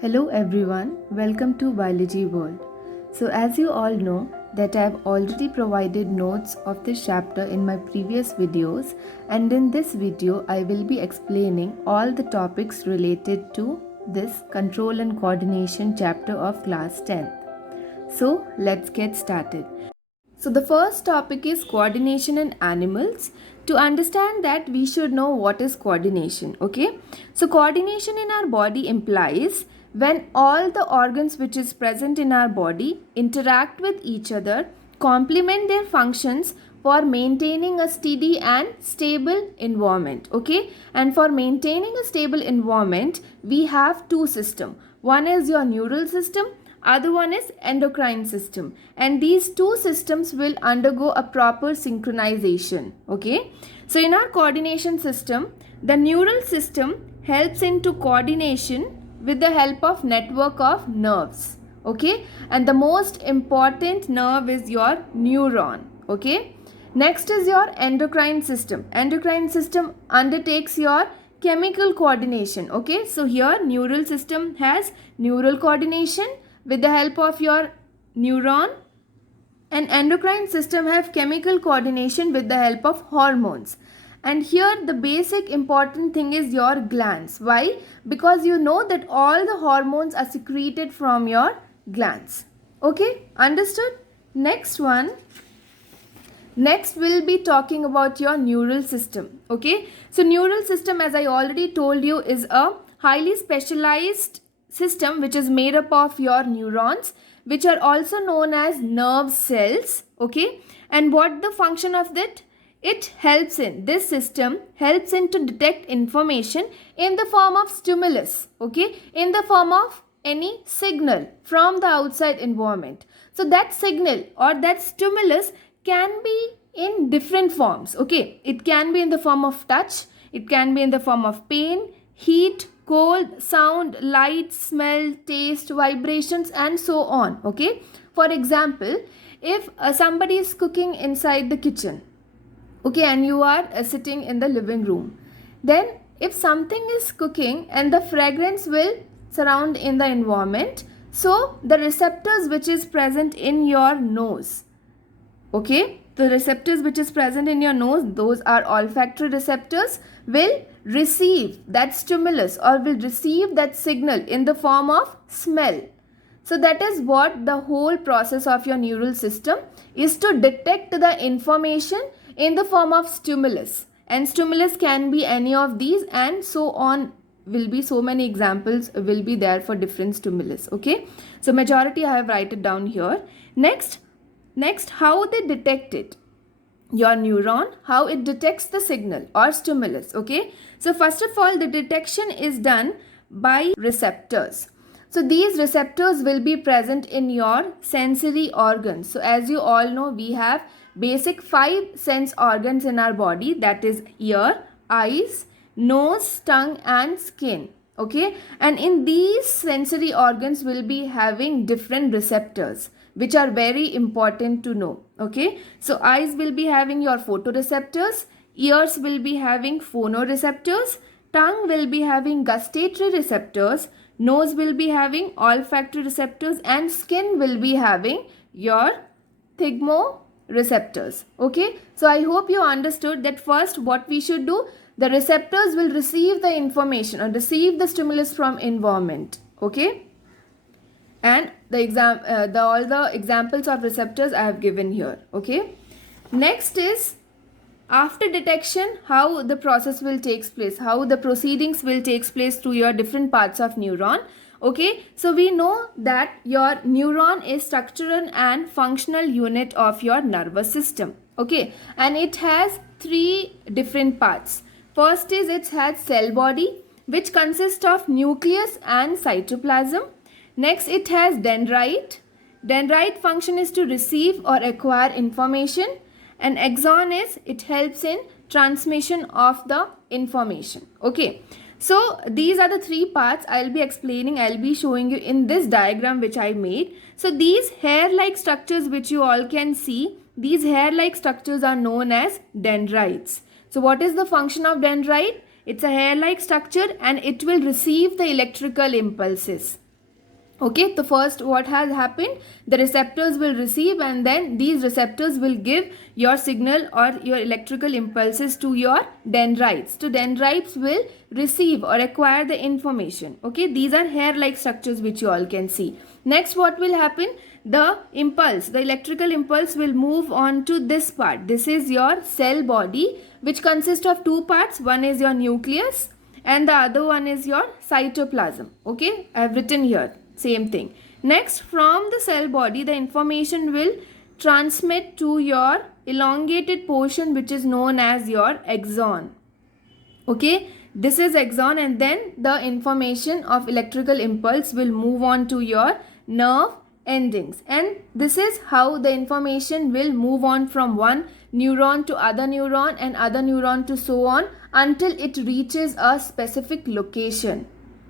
Hello everyone, welcome to Biology World. So as you all know that I have already provided notes of this chapter in my previous videos, and in this video I will be explaining all the topics related to this control and coordination chapter of class 10th. So let's get started. So the first topic is coordination in animals. To understand that, we should know what is coordination. Okay, so coordination in our body implies when all the organs which is present in our body interact with each other, complement their functions for maintaining a steady and stable environment. Okay, and for maintaining a stable environment we have two systems. One is your neural system, other one is endocrine system, and these two systems will undergo a proper synchronization. Okay, so in our coordination system, the neural system helps into coordination with the help of network of nerves. Okay, and the most important nerve is your neuron. Okay, next is your endocrine system. Endocrine system undertakes your chemical coordination. Okay, so here neural system has neural coordination with the help of your neuron, and endocrine system have chemical coordination with the help of hormones. And here the basic important thing is your glands. Why? Because you know that all the hormones are secreted from your glands. Okay, understood? Next one. Next we'll be talking about your neural system. Okay, so neural system, as I already told you, is a highly specialized system which is made up of your neurons, which are also known as nerve cells. Okay, and what the function of that? It helps in, this system helps in to detect information in the form of stimulus. Okay, in the form of any signal from the outside environment. So that signal or that stimulus can be in different forms. Okay, it can be in the form of touch, it can be in the form of pain, heat, cold, sound, light, smell, taste, vibrations, and so on. Okay, for example, if somebody is cooking inside the kitchen, okay, and you are sitting in the living room, then if something is cooking and the fragrance will surround in the environment, so the receptors which is present in your nose, okay, the receptors which is present in your nose, those are olfactory receptors, will receive that stimulus or will receive that signal in the form of smell. So that is what the whole process of your neural system is, to detect the information in the form of stimulus, and stimulus can be any of these, and so on will be, so many examples will be there for different stimulus. Okay, so majority I have write it down here. Next, how they detect it. Your neuron, how it detects the signal or stimulus. Okay, so first of all, the detection is done by receptors. So these receptors will be present in your sensory organs. So as you all know, we have basic 5 sense organs in our body, that is ear, eyes, nose, tongue, and skin. Okay, and in these sensory organs will be having different receptors which are very important to know. Okay, so eyes will be having your photoreceptors, ears will be having phonoreceptors, tongue will be having gustatory receptors, nose will be having olfactory receptors, and skin will be having your thigmoreceptors. Okay, so I hope you understood that first what we should do, the receptors will receive the information or receive the stimulus from environment. Okay, and all the examples of receptors I have given here. Okay, next is after detection, how the process will take place, how the proceedings will take place through your different parts of neuron. Okay, so we know that your neuron is structural and functional unit of your nervous system. Okay, and it has 3 different parts. First is it has cell body, which consists of nucleus and cytoplasm. Next, it has dendrite. Dendrite function is to receive or acquire information, and axon is, it helps in transmission of the information. Okay, so these are the 3 parts I'll be explaining, I'll be showing you in this diagram which I made. So these hair-like structures which you all can see, these hair-like structures are known as dendrites. So what is the function of dendrite? It's a hair-like structure and it will receive the electrical impulses. Okay, so first what has happened, the receptors will receive, and then these receptors will give your signal or your electrical impulses to your dendrites. So dendrites will receive or acquire the information. Okay, these are hair like structures which you all can see. Next, what will happen, the impulse, the electrical impulse will move on to this part. This is your cell body, which consists of two parts. One is your nucleus and the other one is your cytoplasm. Okay, I have written here same thing. Next, from the cell body, the information will transmit to your elongated portion which is known as your axon. Okay, this is axon, and then the information of electrical impulse will move on to your nerve endings, and this is how the information will move on from one neuron to other neuron and other neuron to so on until it reaches a specific location.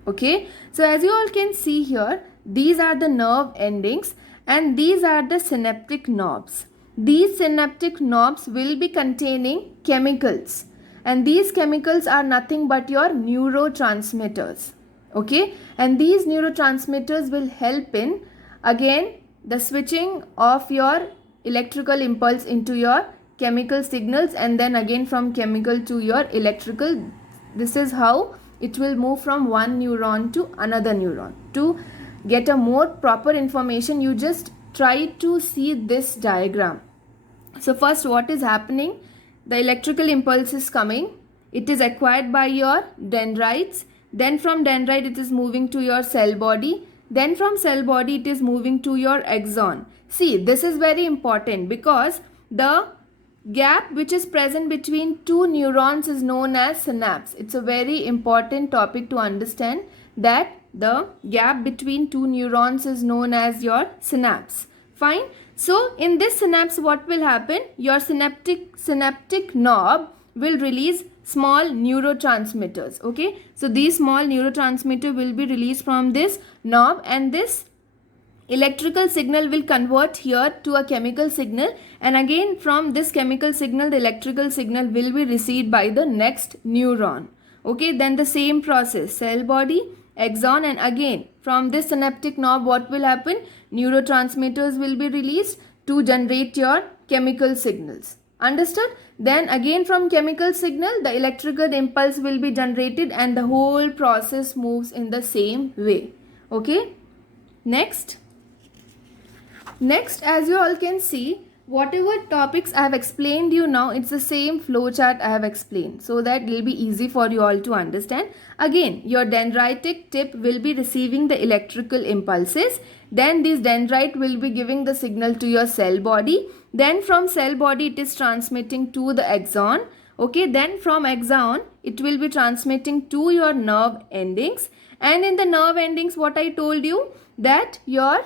Okay, so as you all can see here, these are the nerve endings and these are the synaptic knobs. These synaptic knobs will be containing chemicals, and these chemicals are nothing but your neurotransmitters. Okay, and these neurotransmitters will help in again the switching of your electrical impulse into your chemical signals, and then again from chemical to your electrical. This is how it will move from one neuron to another neuron. To get a more proper information, you just try to see this diagram. So first, what is happening, the electrical impulse is coming, it is acquired by your dendrites, then from dendrite it is moving to your cell body, then from cell body it is moving to your axon. See, this is very important because the gap which is present between two neurons is known as synapse. It's a very important topic to understand, that the gap between two neurons is known as your synapse. Fine. So in this synapse, what will happen, your synaptic knob will release small neurotransmitters. Okay, so these small neurotransmitter will be released from this knob, and this electrical signal will convert here to a chemical signal, and again from this chemical signal the electrical signal will be received by the next neuron. Okay, then the same process, cell body, axon, and again from this synaptic knob what will happen, neurotransmitters will be released to generate your chemical signals. Understood? Then again from chemical signal the electrical impulse will be generated, and the whole process moves in the same way. Okay, next, as you all can see, whatever topics I have explained you now, it's the same flowchart I have explained, so that it will be easy for you all to understand. Again, your dendritic tip will be receiving the electrical impulses, then this dendrite will be giving the signal to your cell body, then from cell body it is transmitting to the axon. Okay, then from axon it will be transmitting to your nerve endings, and in the nerve endings what I told you, that your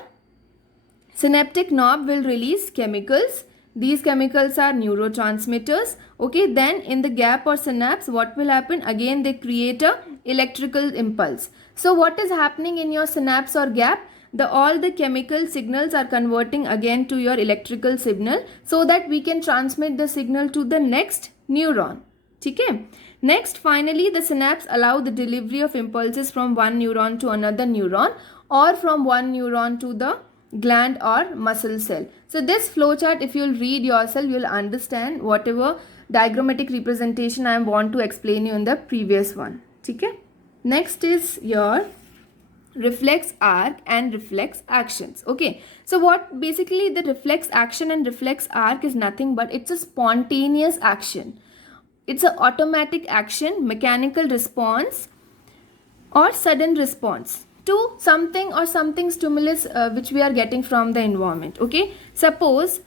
synaptic knob will release chemicals. These chemicals are neurotransmitters. Okay, then in the gap or synapse what will happen, again they create a electrical impulse. So what is happening in your synapse or gap, all the chemical signals are converting again to your electrical signal, so that we can transmit the signal to the next neuron. Okay. Next, finally the synapse allow the delivery of impulses from one neuron to another neuron, or from one neuron to the gland or muscle cell. So this flowchart, if you'll read yourself, you'll understand whatever diagrammatic representation I want to explain you in the previous one. Okay? Next is your reflex arc and reflex actions. Okay, so what basically the reflex action and reflex arc is nothing but it's a spontaneous action. It's an automatic action, mechanical response or sudden response to something or something stimulus which we are getting from the environment. Okay, suppose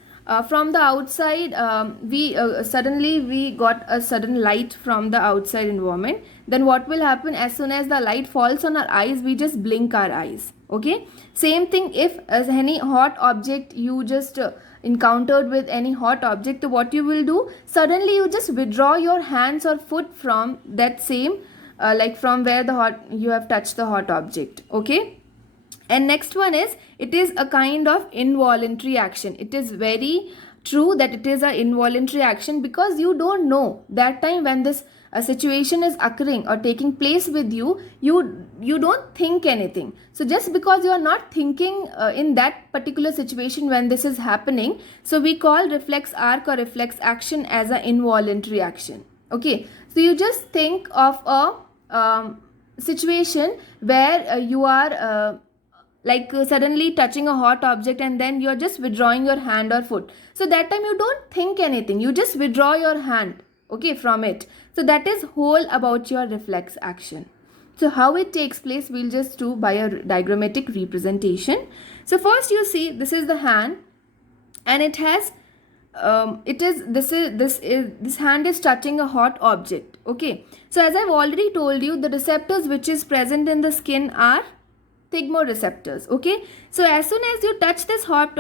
from the outside we suddenly we got a sudden light from the outside environment, then what will happen, as soon as the light falls on our eyes we just blink our eyes. Okay, same thing if as any hot object you just encountered with any hot object, what you will do, suddenly you just withdraw your hands or foot from that same like from where the hot you have touched the hot object. Okay, and next one is, it is a kind of involuntary action. It is very true that it is an involuntary action, because you don't know that time when this a situation is occurring or taking place with you, you don't think anything. So just because you are not thinking in that particular situation when this is happening, so we call reflex arc or reflex action as an involuntary action. Okay, so you just think of a situation where you are suddenly touching a hot object and then you're just withdrawing your hand or foot. So that time you don't think anything, you just withdraw your hand, okay, from it. So that is whole about your reflex action. So how it takes place, we'll just do by a diagrammatic representation. So first you see this is the hand, and it has this hand is touching a hot object. Okay, so as I've already told you, the receptors which is present in the skin are thigmoreceptors. Okay, so as soon as you touch this hot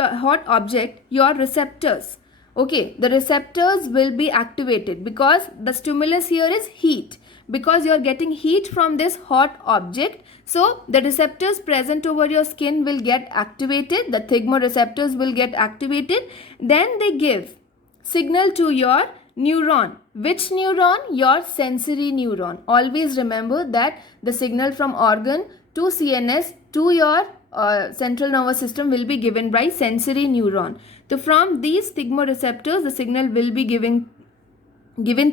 object, your receptors, okay, the receptors will be activated because the stimulus here is heat, because you are getting heat from this hot object. So the receptors present over your skin will get activated, the thigmoreceptors will get activated, then they give signal to your neuron. Which neuron? Your sensory neuron. Always remember that the signal from organ to CNS to your central nervous system will be given by sensory neuron. So from these thigmoreceptors, the signal will be given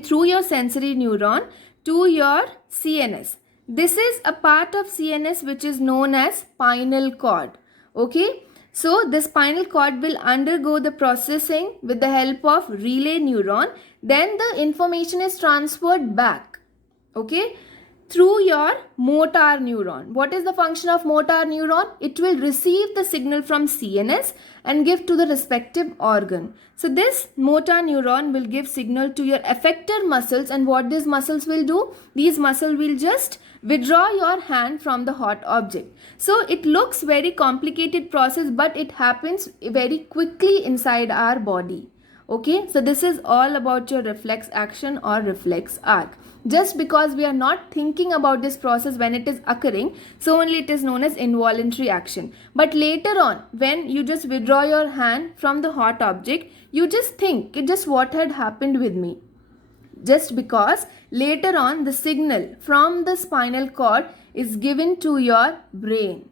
through your sensory neuron to your CNS. This is a part of CNS which is known as spinal cord. Okay, so the spinal cord will undergo the processing with the help of relay neuron. Then the information is transferred back, okay, through your motor neuron. What is the function of motor neuron? It will receive the signal from CNS and give to the respective organ. So this motor neuron will give signal to your effector muscles, and what these muscles will do? These muscles will just withdraw your hand from the hot object. So it looks very complicated process, but it happens very quickly inside our body. Okay, so this is all about your reflex action or reflex arc. Just because we are not thinking about this process when it is occurring, so only it is known as involuntary action. But later on, when you just withdraw your hand from the hot object, you just think, just what had happened with me. Just because later on the signal from the spinal cord is given to your brain.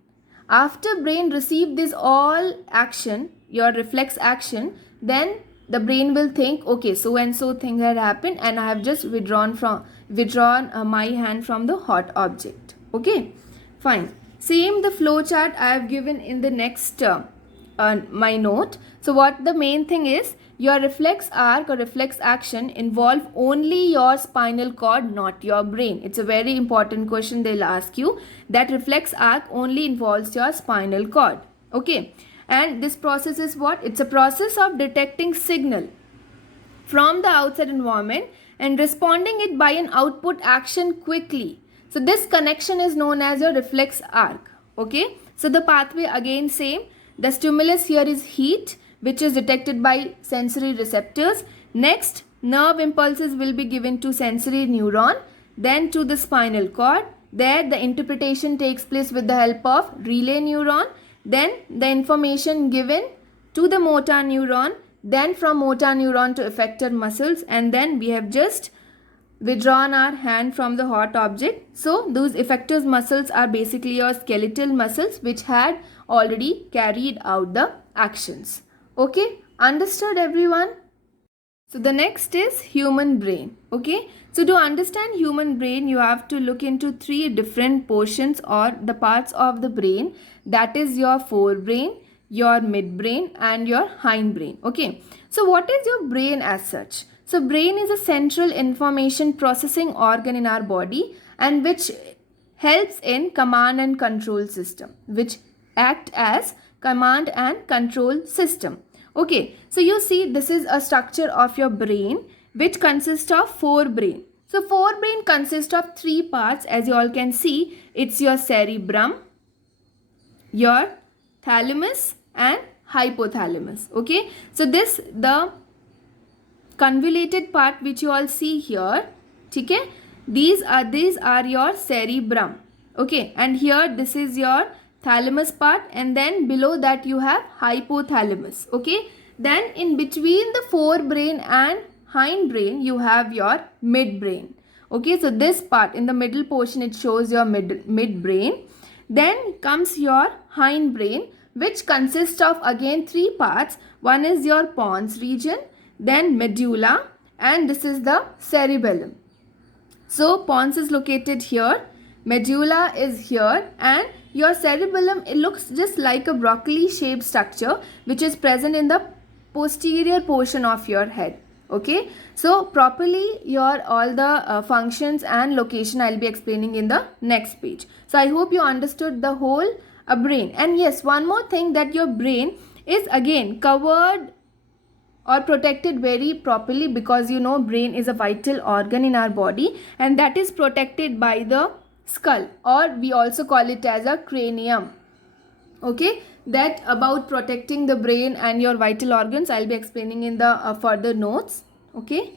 After brain receive this all action, your reflex action, then the brain will think, okay, so and so thing had happened and I have just withdrawn my hand from the hot object. Okay, fine. Same the flow chart I have given in the next my note. So what the main thing is, your reflex arc or reflex action involve only your spinal cord, not your brain. It's a very important question they'll ask you, that reflex arc only involves your spinal cord. Okay, and this process is what? It's a process of detecting signal from the outside environment and responding it by an output action quickly. So this connection is known as your reflex arc. Okay, so the pathway again same. The stimulus here is heat, which is detected by sensory receptors. Next, nerve impulses will be given to sensory neuron, then to the spinal cord. There the interpretation takes place with the help of relay neuron. Then the information given to the motor neuron, then from motor neuron to effector muscles, and then we have just withdrawn our hand from the hot object. So those effector muscles are basically your skeletal muscles which had already carried out the actions. Okay, understood everyone? So the next is human brain. Okay, so to understand human brain, you have to look into three different portions or the parts of the brain. That is your forebrain, your midbrain and your hindbrain. Okay, so what is your brain as such? So brain is a central information processing organ in our body and which helps in command and control system, which act as command and control system. Okay, so you see this is a structure of your brain which consists of forebrain. So forebrain consists of three parts, as you all can see. It's your cerebrum, your thalamus and hypothalamus. Okay, so this the convoluted part which you all see here. Okay, these are your cerebrum. Okay, and here this is your thalamus part, and then below that you have hypothalamus. Okay, then in between the forebrain and hindbrain you have your midbrain. Okay, so this part in the middle portion, it shows your midbrain. Then comes your hindbrain, which consists of again three parts. One is your pons region, then medulla, and this is the cerebellum. So pons is located here, medulla is here, and your cerebellum, it looks just like a broccoli shaped structure which is present in the posterior portion of your head. Okay, so properly your all the functions and location I'll be explaining in the next page. So I hope you understood the whole brain. And yes, one more thing, that your brain is again covered or protected very properly, because you know brain is a vital organ in our body, and that is protected by the skull, or we also call it as a cranium. Okay, that about protecting the brain and your vital organs I'll be explaining in the further notes. Okay,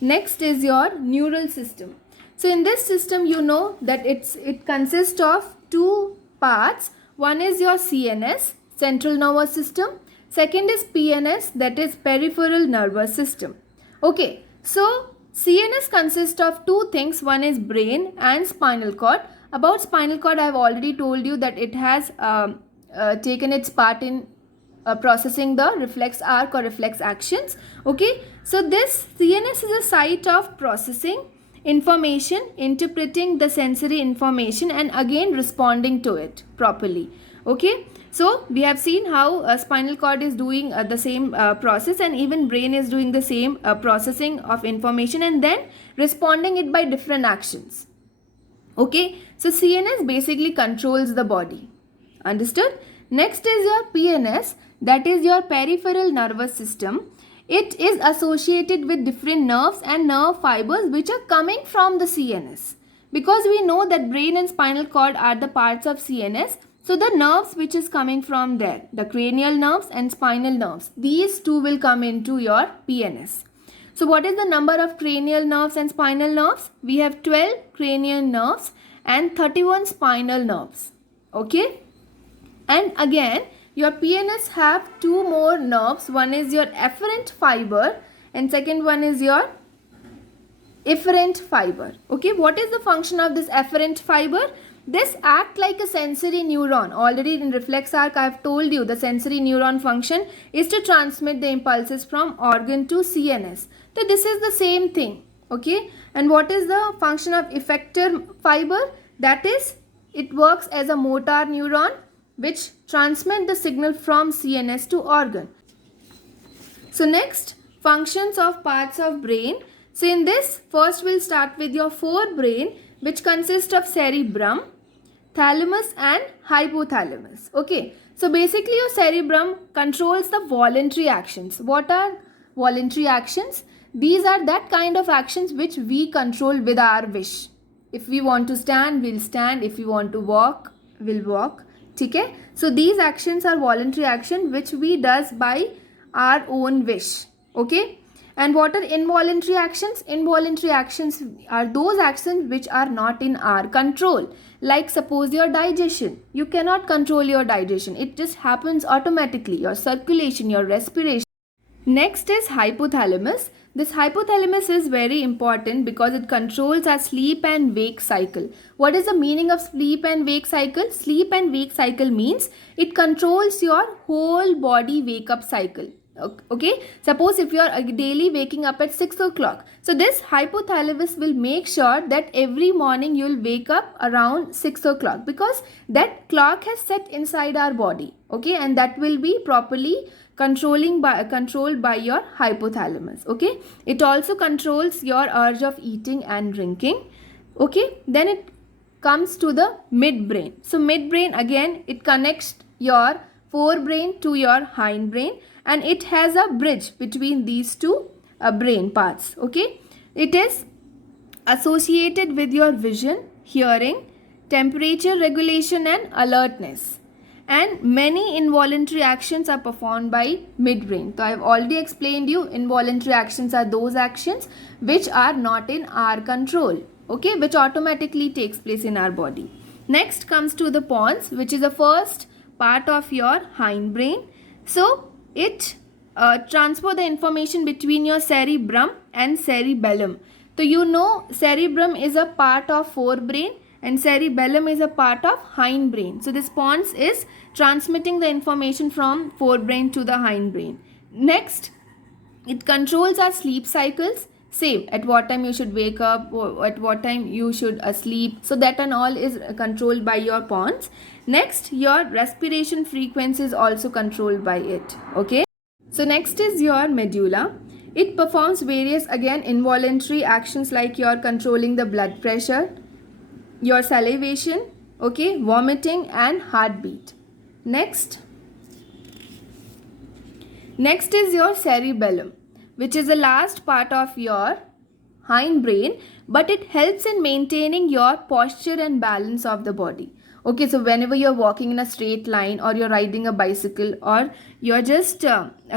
next is your neural system. So in this system, you know that it consists of two parts. One is your CNS, central nervous system. Second is PNS, that is peripheral nervous system. Okay, so CNS consists of two things. One is brain and spinal cord. About spinal cord, I have already told you that it has taken its part in processing the reflex arc or reflex actions. Okay, so this CNS is a site of processing information, interpreting the sensory information, and again responding to it properly. Okay, so we have seen how spinal cord is doing the same process, and even brain is doing the same processing of information and then responding it by different actions. Okay, so CNS basically controls the body. Understood? Next is your PNS, that is your peripheral nervous system. It is associated with different nerves and nerve fibers which are coming from the CNS. Because we know that brain and spinal cord are the parts of CNS, so the nerves which is coming from there, the cranial nerves and spinal nerves, these two will come into your PNS. So what is the number of cranial nerves and spinal nerves? We have 12 cranial nerves and 31 spinal nerves. Okay? And again, your PNS have two more nerves. One is your efferent fiber and second one is your efferent fiber. Okay, what is the function of this efferent fiber? This act like a sensory neuron. Already in reflex arc I have told you the sensory neuron function is to transmit the impulses from organ to CNS. So this is the same thing. Okay, and what is the function of effector fiber? That is, it works as a motor neuron which transmit the signal from CNS to organ. So next, functions of parts of brain. So in this, first we'll start with your forebrain, which consists of cerebrum, thalamus and hypothalamus. Okay, so basically your cerebrum controls the voluntary actions. What are voluntary actions? These are that kind of actions which we control with our wish. If we want to stand, we'll stand. If we want to walk, we'll walk. Okay? So these actions are voluntary action which we does by our own wish. Okay? And what are involuntary actions? Involuntary actions are those actions which are not in our control. Like suppose your digestion. You cannot control your digestion. It just happens automatically. Your circulation, your respiration. Next is hypothalamus. This hypothalamus is very important because it controls our sleep and wake cycle. What is the meaning of sleep and wake cycle? Sleep and wake cycle means it controls your whole body wake up cycle. Okay, suppose if you are daily waking up at 6 o'clock, so this hypothalamus will make sure that every morning you will wake up around 6 o'clock, because that clock has set inside our body. Okay, and that will be properly controlled by your hypothalamus. Okay, it also controls your urge of eating and drinking. Okay, then it comes to the midbrain. So midbrain, again, it connects your forebrain to your hindbrain, and it has a bridge between these two brain parts. Okay, it is associated with your vision, hearing, temperature regulation and alertness. And many involuntary actions are performed by midbrain. So I have already explained you, involuntary actions are those actions which are not in our control. Okay, which automatically takes place in our body. Next comes to the pons, which is the first part of your hindbrain. So it transfer the information between your cerebrum and cerebellum. So you know cerebrum is a part of forebrain and cerebellum is a part of hindbrain. So this pons is transmitting the information from forebrain to the hindbrain. Next, it controls our sleep cycles. Same, at what time you should wake up, or at what time you should sleep. So that and all is controlled by your pons. Next, your respiration frequency is also controlled by it. Okay. So next is your medulla. It performs various again involuntary actions like your controlling the blood pressure, your salivation, okay, vomiting and heartbeat. Next is your cerebellum, which is the last part of your hindbrain, but it helps in maintaining your posture and balance of the body. Okay, so whenever you're walking in a straight line or you're riding a bicycle or you're just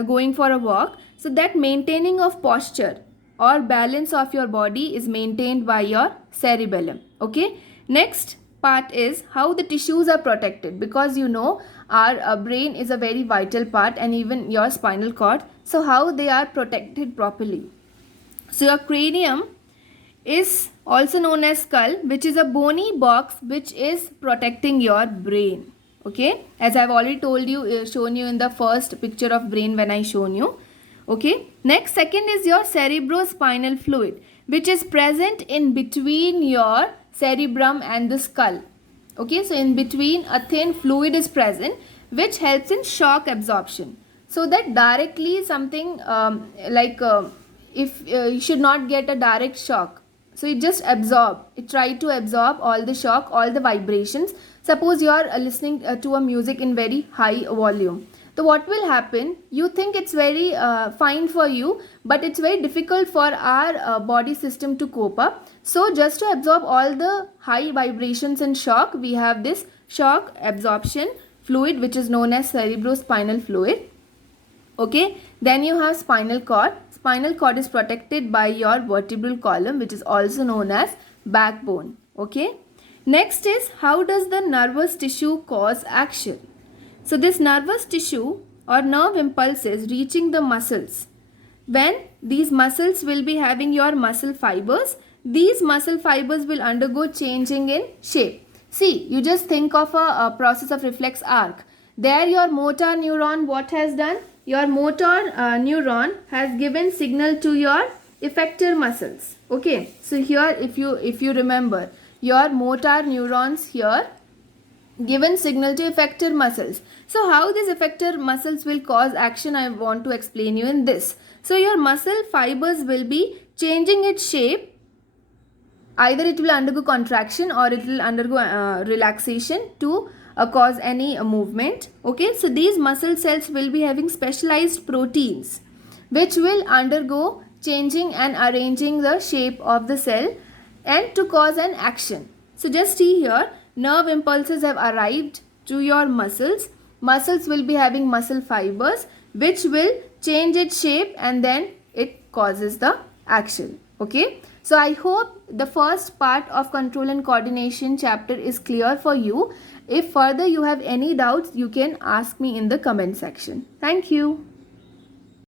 going for a walk, so that maintaining of posture or balance of your body is maintained by your cerebellum. Okay, next part is how the tissues are protected, because you know our brain is a very vital part and even your spinal cord. So how they are protected properly. So your cranium is also known as skull, which is a bony box which is protecting your brain. Okay, as I've already told you, shown you in the first picture of brain when I shown you. Okay, next, second is your cerebrospinal fluid, which is present in between your cerebrum and the skull. Okay, so in between a thin fluid is present which helps in shock absorption, so that directly something if you should not get a direct shock, so it just try to absorb all the shock, all the vibrations. Suppose you are listening to a music in very high volume, so what will happen, you think it's very fine for you, but it's very difficult for our body system to cope up. So just to absorb all the high vibrations and shock, we have this shock absorption fluid which is known as cerebrospinal fluid. Okay, then you have spinal cord. Spinal cord is protected by your vertebral column, which is also known as backbone. Okay, next is how does the nervous tissue cause action. So this nervous tissue or nerve impulses reaching the muscles, when these muscles will be having your muscle fibers, these muscle fibers will undergo changing in shape. See, you just think of a process of reflex arc. There your motor neuron what has done? Your motor neuron has given signal to your effector muscles. Okay, so here if you remember, your motor neurons here given signal to effector muscles. So how these effector muscles will cause action, I want to explain you in this. So your muscle fibers will be changing its shape. Either it will undergo contraction or it will undergo relaxation to cause any movement. Okay, so these muscle cells will be having specialized proteins which will undergo changing and arranging the shape of the cell and to cause an action. So just see here, nerve impulses have arrived to your muscles. Muscles will be having muscle fibers which will change its shape and then it causes the action. Okay, so I hope the first part of control and coordination chapter is clear for you. If further you have any doubts, you can ask me in the comment section. Thank you.